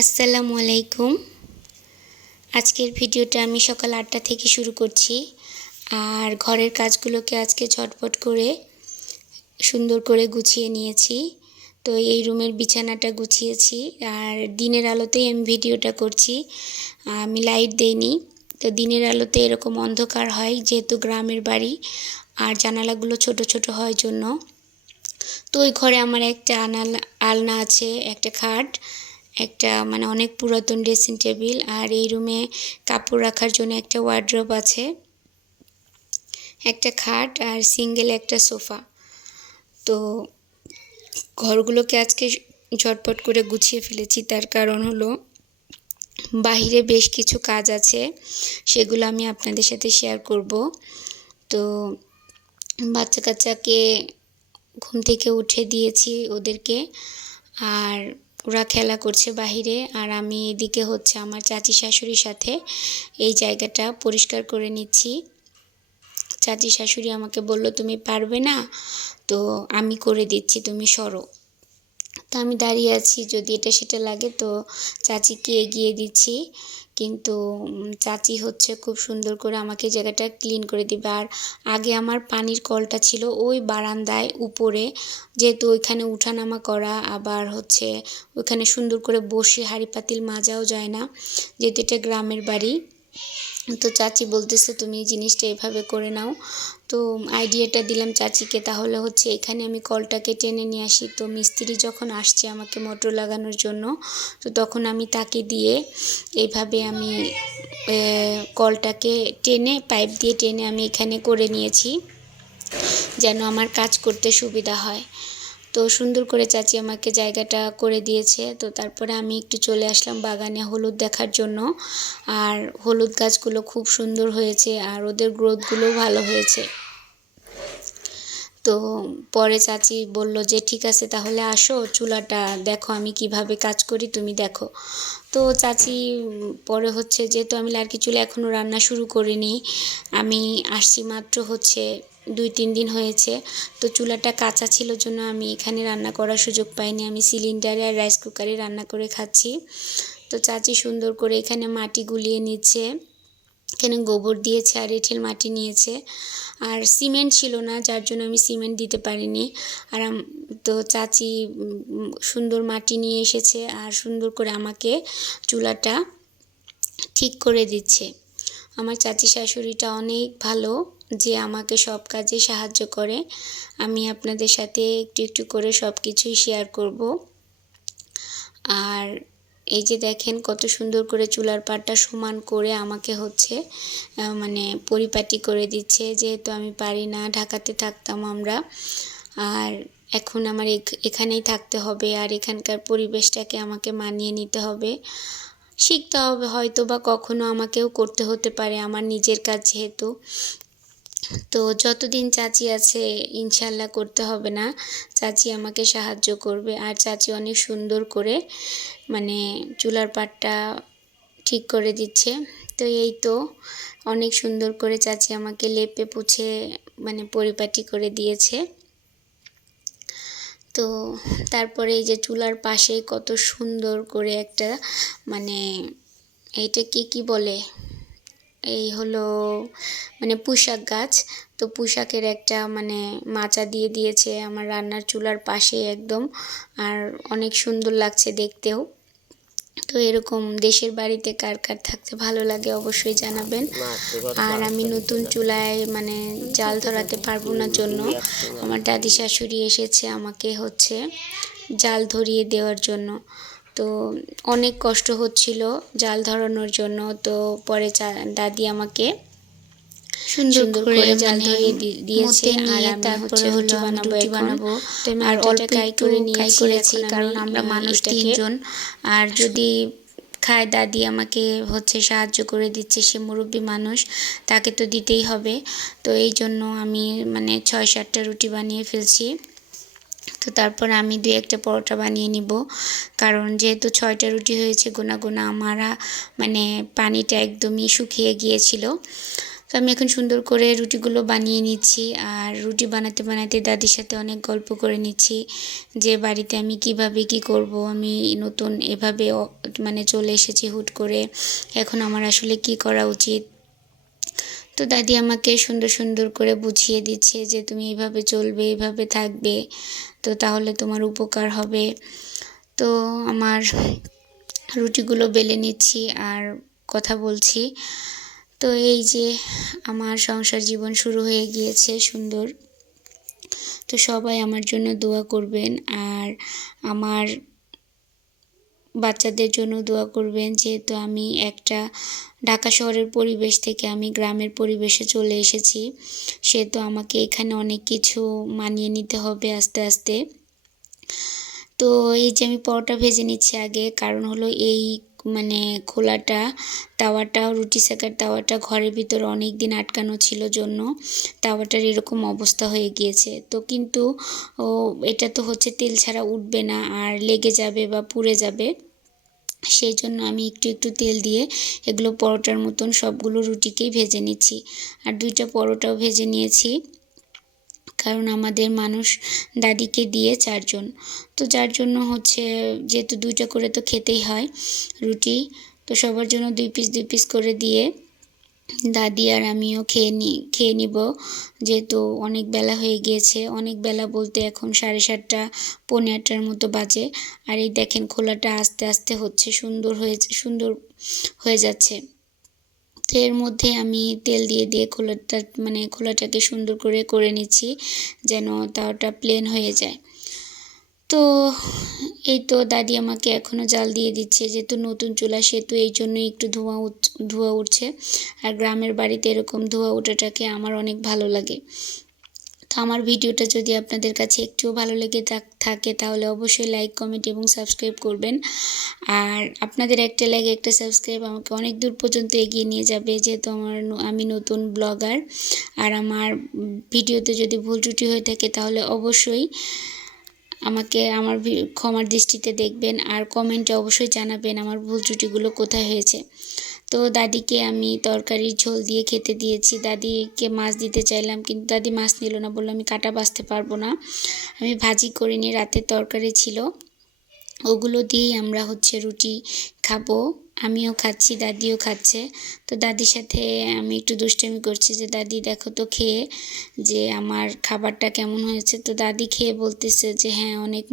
আসসালামু আলাইকুম। আজকের ভিডিওটা আমি সকাল ৮টা থেকে শুরু করছি। আর ঘরের কাজগুলোকে আজকে ঝটপট করে সুন্দর করে গুছিয়ে নিয়েছি। তো এই রুমের বিছানাটা গুছিয়েছি আর দিনের আলোতেই আমি ভিডিওটা করছি। আমি লাইট দেইনি। তো দিনের আলোতে এরকম অন্ধকার হয় যেহেতু গ্রামের বাড়ি আর জানালাগুলো ছোট ছোট হয় জন্য। তো ওই ঘরে আমার একটা আলনা আছে, একটা খাট, একটা অনেক পুরাতন ড্রেসিং টেবিল, আর এই রুমে কাপড় রাখার জন্য একটা ওয়ার্ড্রোব আছে, একটা খাট আর সিঙ্গেল একটা সোফা। তো ঘরগুলোকে আজকে ঝটপট করে গুছিয়ে ফেলেছি, তার কারণ হলো বাহিরে বেশ কিছু কাজ আছে, সেগুলো আমি আপনাদের সাথে শেয়ার করব। তো বাচ্চা কাচ্চাকে ঘুম থেকে উঠে দিয়েছি ওদেরকে, আর ওরা খেলা করছে বাহিরে, আর আমি এদিকে আমার চাচি শাশুড়ির সাথে এই জায়গাটা পরিষ্কার করে নিচ্ছি। চাচি শাশুড়ি আমাকে বলল, তুমি পারবে না, তো আমি করে দিচ্ছি, তুমি সরো। তো আমি দাঁড়িয়ে আছি, যদি এটা সেটা লাগে তো চাচিকে এগিয়ে দিচ্ছি, কিন্তু চাচি খুব সুন্দর করে আমাকে জায়গাটা ক্লিন করে দিবে। আর আগে আমার পানির কলটা ছিল ওই বারান্দায় উপরে, যেহেতু ওইখানে উঠানামা করা, আবার ওইখানে সুন্দর করে বসে হাঁড়ি পাতিল মাজাও যায় না, যেহেতু এটা গ্রামের বাড়ি। তো চাচি বলতেছে তুমি জিনিসটা এভাবে করে নাও। তো আইডিয়াটা দিলাম চাচিকে, তাহলে এখানে আমি কলটাকে টেনে নিয়ে আসি। তো মিস্ত্রি যখন আসছে আমাকে মোটর লাগানোর জন্য, তো তখন আমি তাকে দিয়ে এইভাবে আমি কলটাকে টেনে, পাইপ দিয়ে টেনে আমি এখানে করে নিয়েছি, যেন আমার কাজ করতে সুবিধা হয়। তো সুন্দর করে চাচি আমাকে জায়গাটা করে দিয়েছে। তো তারপরে আমি একটু চলে আসলাম বাগানে হলুদ দেখার জন্য। আর হলুদ গাছগুলো খুব সুন্দর হয়েছে আর ওদের গ্রোথগুলোও ভালো হয়েছে। তো পরে চাচি বলল যে ঠিক আছে তাহলে আসো, চুলাটা দেখো আমি কিভাবে কাজ করি, তুমি দেখো। তো চাচি পরে যেহেতু আমি লার্কি চুলা এখনও রান্না শুরু করিনি, আমি আসছি মাত্র 2-3 দিন হয়েছে। তো চুলাটা কাঁচা ছিল জন্য আমি এখানে রান্না করার সুযোগ পাইনি, আমি সিলিন্ডারে আর রাইস কুকারে রান্না করে খাচ্ছি। তো চাচি সুন্দর করে এখানে মাটি গুলিয়ে নিচ্ছে, এখানে গোবর দিয়েছে আর এঁটেল মাটি নিয়েছে, আর সিমেন্ট ছিল না যার জন্য আমি সিমেন্ট দিতে পারিনি। আর তো চাচি সুন্দর মাটি নিয়ে এসেছে আর সুন্দর করে আমাকে চুলাটা ঠিক করে দিচ্ছে। আমার চাচি শাশুড়িটা অনেক ভালো, যে আমাকে সব কাজে সাহায্য করে। আমি আপনাদের সাথে একটু একটু করে সব কিছুই শেয়ার করব। আর এই যে দেখেন কত সুন্দর করে চুলার পাড়টা সমান করে আমাকে পরিপাটি করে দিচ্ছে, যেহেতু আমি পারি না, ঢাকাতে থাকতাম আমরা, আর এখন আমার এখানেই থাকতে হবে, আর এখানকার পরিবেশটাকে আমাকে মানিয়ে নিতে হবে, শিখতে হবে, হয়তো বা কখনো আমাকেও করতে হতে পারে আমার নিজের কাজ যেহেতু। তো যতদিন চাচি আছে ইনশাল্লাহ করতে হবে না, চাচি আমাকে সাহায্য করবে। আর চাচি অনেক সুন্দর করে চুলার পাড়টা ঠিক করে দিচ্ছে। তো এই তো অনেক সুন্দর করে চাচি আমাকে লেপে পুছে পরিপাটি করে দিয়েছে। তো তারপরে এই যে চুলার পাশে কত সুন্দর করে একটা এইটা কি বলে, এই হলো পুঁইশাক গাছ। তো পুঁইশাকের একটা মাচা দিয়ে দিয়েছে আমার রান্নার চুলার পাশে একদম, আর অনেক সুন্দর লাগছে দেখতেও। তো এরকম দেশের বাড়িতে কার কার থাকতে ভালো লাগে অবশ্যই জানাবেন। আর আমি নতুন চুলায় জাল ধরাতে পারবো না জন্য আমার দাদি শাশুড়ি এসেছে আমাকে জাল ধরিয়ে দেওয়ার জন্য। তো অনেক কষ্ট হচ্ছিল জাল ধরানোর জন্য। তো পরে দাদি আমাকে সুন্দর করে জাল ধরিয়ে দিয়েছে, আর তারপরে রুটি বানাবো। তো আমি অল্প কাই করে নিয়েছি, কারণ আমরা মানুষ 3 জন, আর যদি খায় দাদি আমাকে সাহায্য করে দিচ্ছে, সে মুরব্বী মানুষ, তাকে তো দিতেই হবে। তো এই জন্য আমি 6-7টা রুটি বানিয়ে ফেলছি। তো তারপর আমি 2-1টা পরোটা বানিয়ে নিব, কারণ যেহেতু 6টা রুটি হয়েছে গোনা গোনা, পানিটা একদমই শুকিয়ে গিয়েছিল। তো আমি এখন সুন্দর করে রুটিগুলো বানিয়ে নিচ্ছি, আর রুটি বানাতে বানাতে দাদির সাথে অনেক গল্প করে নিচ্ছি যে বাড়িতে আমি কিভাবে কি করব। আমি নতুন এভাবে মানে চলে এসেছি হুট করে, এখন আমার আসলে কি করা উচিত। তো দাদি আমাকে সুন্দর সুন্দর করে বুঝিয়ে দিচ্ছে যে তুমি এইভাবে চলবে, এইভাবে থাকবে, তো তাহলে তোমার উপকার হবে। তো আমার রুটিগুলো বেলে নিচ্ছি আর কথা বলছি। তো এই যে আমার সংসার জীবন শুরু হয়ে গিয়েছে সুন্দর। তো সবাই আমার জন্য দোয়া করবেন, আর আমার বাচ্চাদের জন্য দোয়া করবেন, যেহেতু আমি একটা ঢাকা শহরের পরিবেশ থেকে আমি গ্রামের পরিবেশে চলে এসেছি, সেহেতু আমাকে এখানে অনেক কিছু মানিয়ে নিতে হবে আস্তে আস্তে। তো এই যে আমি পরোটা ভেজে নিচ্ছি আগে, কারণ হলো এই মানে খোলাটা তাওয়াটা, রুটি সেকার তাওয়াটা ঘরের ভিতরে অনেক দিন আটকানো ছিল জন্য তাওয়াটার এরকম অবস্থা হয়ে গিয়েছে। তো কিন্তু এটা তো হচ্ছে তেল ছাড়া উঠবে না, আর লেগে যাবে বা পুড়ে যাবে, সেই জন্য আমি একটু একটু তেল দিয়ে এগুলো পরোটার মতন সবগুলো রুটিকেই ভেজে নিচ্ছি। আর 2টা পরোটাও ভেজে নিয়েছি, কারণ আমাদের মানুষ দাদিকে দিয়ে 4 জন, তো যার জন্য হচ্ছে যেহেতু 2টা করে তো খেতেই হয় রুটি, তো সবার জন্য 2 পিস 2 পিস করে দিয়ে দাদি আর আমিও খেয়ে নিব, যেহেতু অনেক বেলা হয়ে গিয়েছে। অনেক বেলা বলতে এখন 7:30 পৌনে 8টার মতো বাজে। আর এই দেখেন খোলাটা আস্তে আস্তে হচ্ছে সুন্দর হয়ে যাচ্ছে। তো এর মধ্যে আমি তেল দিয়ে দিয়ে খোলাটাকে সুন্দর করে নিচ্ছি, যেন তাওয়াটা প্লেন হয়ে যায়। তো এই তো দাদি আমাকে এখনও জাল দিয়ে দিচ্ছে, যেহেতু নতুন চুলা সেহেতু এই জন্যই একটু ধোঁয়া উঠছে। আর গ্রামের বাড়িতে এরকম ধোঁয়া ওঠাটাকে আমার অনেক ভালো লাগে। তো আমার ভিডিওটা যদি আপনাদের কাছে একটুও ভালো লেগে থাকে তাহলে অবশ্যই লাইক, কমেন্ট এবং সাবস্ক্রাইব করবেন। আর আপনাদের একটা লাইক একটা সাবস্ক্রাইব আমাকে অনেক দূর পর্যন্ত এগিয়ে নিয়ে যাবে, যেহেতু আমি নতুন ব্লগার। আর আমার ভিডিওতে যদি ভুল ত্রুটি হয়ে থাকে তাহলে অবশ্যই আমাকে আমার ক্ষমার দৃষ্টিতে দেখবেন, আর কমেন্টে অবশ্যই জানাবেন আমার ভুল ত্রুটিগুলো কোথায় হয়েছে। তো দাদিকে আমি তরকারির ঝোল দিয়ে খেতে দিয়েছি। দাদিকে মাছ দিতে চাইলাম, কিন্তু দাদি মাছ নিল না, বললো আমি কাটা বাছতে পারবো না। আমি ভাজি করিনি, রাতের তরকারি ছিল, ওগুলো দিয়েই আমরা হচ্ছে রুটি খাবো। আমিও খাচ্ছি, দাদিও খাচ্ছে। তো দাদির সাথে আমি একটু দুষ্টামি করছি যে দাদি দেখো তো খেয়ে যে আমার খাবারটা কেমন হয়েছে। তো দাদি খেয়ে বলতেছে যে হ্যাঁ অনেক